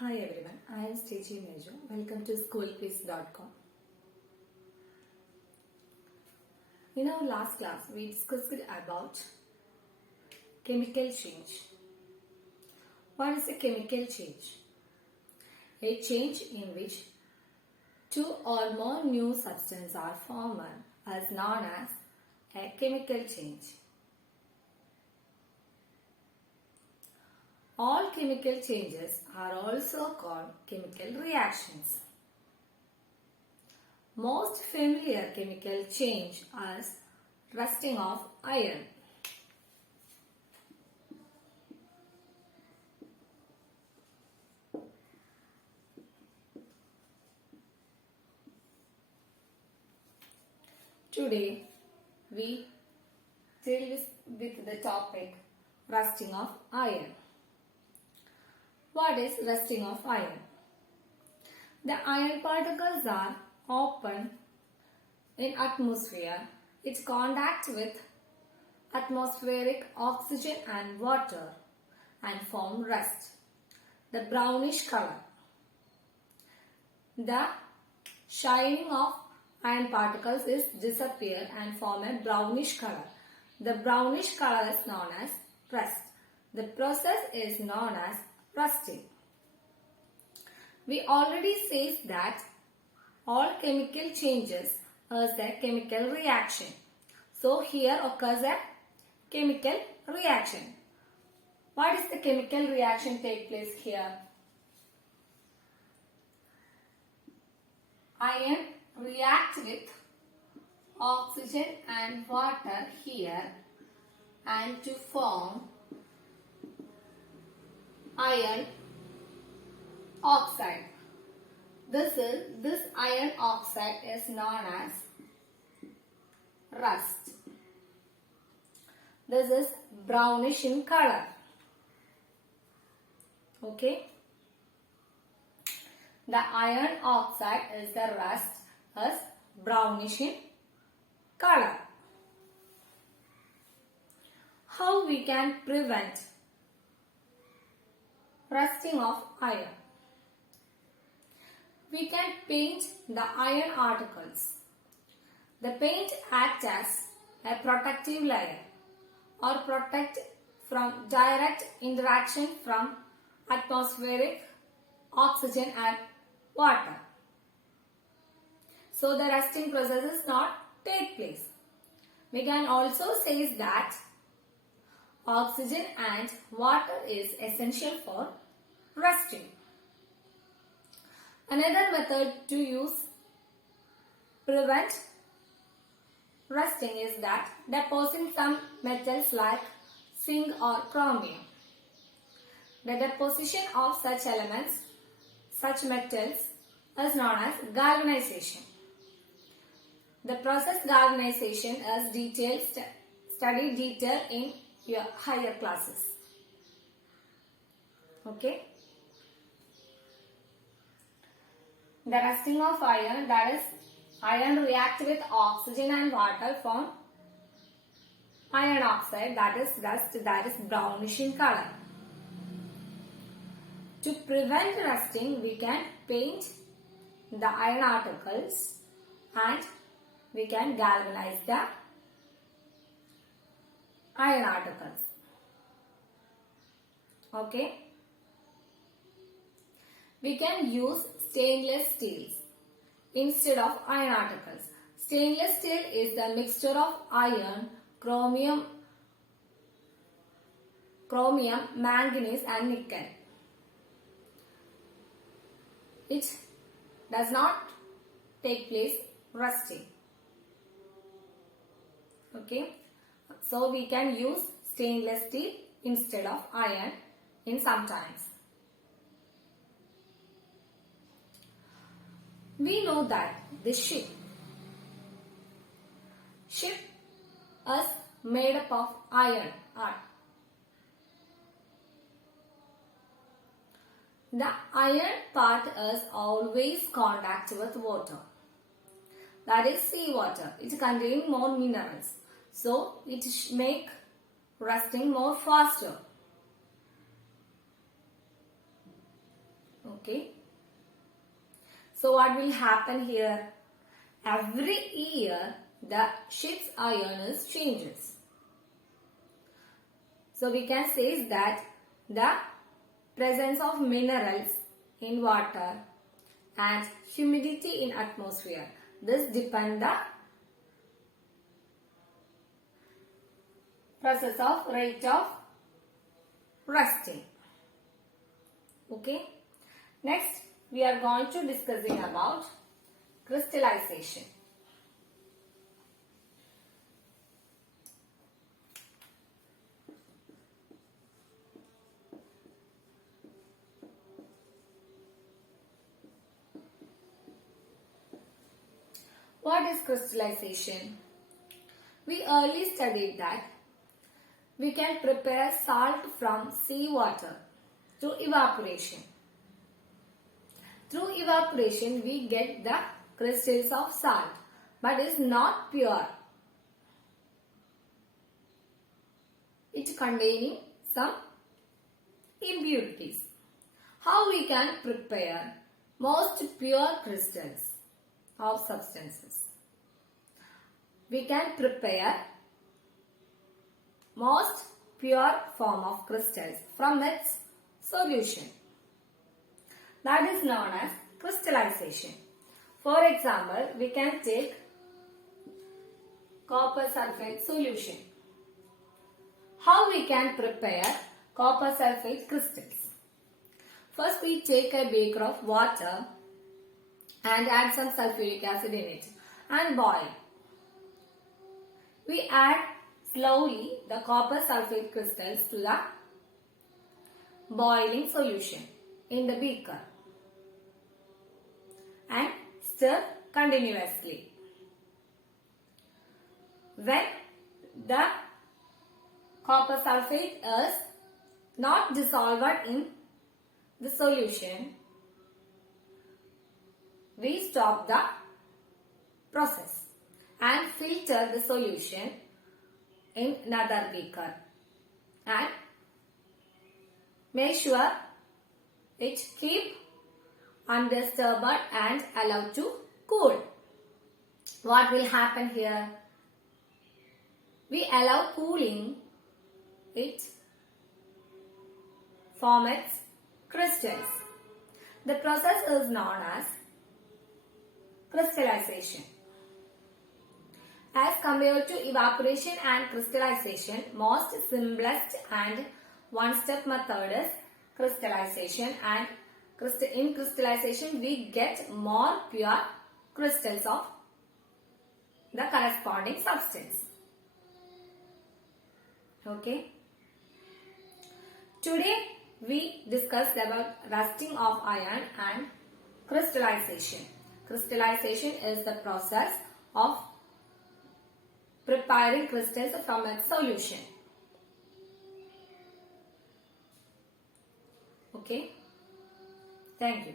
Hi everyone, I am stegy majo. Welcome to SchoolQuizz.com. In our last class, we discussed about chemical change. What is a chemical change? A change in which two or more new substances are formed is known as a chemical change. All chemical changes are also called chemical reactions. Most familiar chemical change is rusting of iron. Today we deal with the topic rusting of iron. What is rusting of iron? The iron particles are open in atmosphere. It contacts with atmospheric oxygen and water and form rust, the brownish color. The shining of iron particles is disappear and form a brownish color. The brownish color is known as rust. The process is known as rusting. We already said that all chemical changes is a chemical reaction. So here occurs a chemical reaction. What is the chemical reaction take place here? Iron react with oxygen and water here and to form iron oxide. This iron oxide is known as rust. This is brownish in color. Okay. The iron oxide is the rust is brownish in color. How we can prevent rusting of iron? We can paint the iron particles. The paint acts as a protective layer or protect from direct interaction from atmospheric oxygen and water. So the rusting process does not take place. We can also say that oxygen and water is essential for rusting. Another method to prevent rusting is that depositing some metals like zinc or chromium. The deposition of such elements, such metals, is known as galvanization. The process galvanization is studied detail in your higher classes. Okay. The rusting of iron, that is iron react with oxygen and water form iron oxide, that is rust, that is brownish in color. To prevent rusting, we can paint the iron particles and we can galvanize the iron particles. Okay. We can use stainless steel instead of iron particles. Stainless steel is the mixture of iron, chromium, manganese and nickel. It does not take place rusting. Okay. So we can use stainless steel instead of iron in some times. We know that the ship is made up of iron. The iron part is always contact with water. That is seawater. It contains more minerals. So it make rusting more faster. Okay. So what will happen here? Every year the sheet's iron is changes. So we can say that the presence of minerals in water and humidity in atmosphere. This depend the process of rate of rusting. Okay. Next we are going to discussing about crystallization. What is crystallization? We early studied that we can prepare salt from seawater through evaporation. Through evaporation we get the crystals of salt, but it is not pure. It containing some impurities. How we can prepare most pure crystals of substances? We can prepare most pure form of crystals from its solution. That is known as crystallization. For example, we can take copper sulfate solution. How we can prepare copper sulfate crystals? First we take a beaker of water and add some sulfuric acid in it and boil. We add slowly the copper sulfate crystals to the boiling solution in the beaker and stir continuously. When the copper sulfate is not dissolved in the solution, we stop the process and filter the solution in another beaker and make sure it keep undisturbed and allowed to cool. What will happen here? We allow cooling it form its crystals. The process is known as crystallization. As compared to evaporation and crystallization, most simplest and one-step method is crystallization, and in crystallization we get more pure crystals of the corresponding substance. Okay. Today we discussed about rusting of iron and crystallization. Crystallization is the process of preparing crystals from its solution. Okay. Thank you.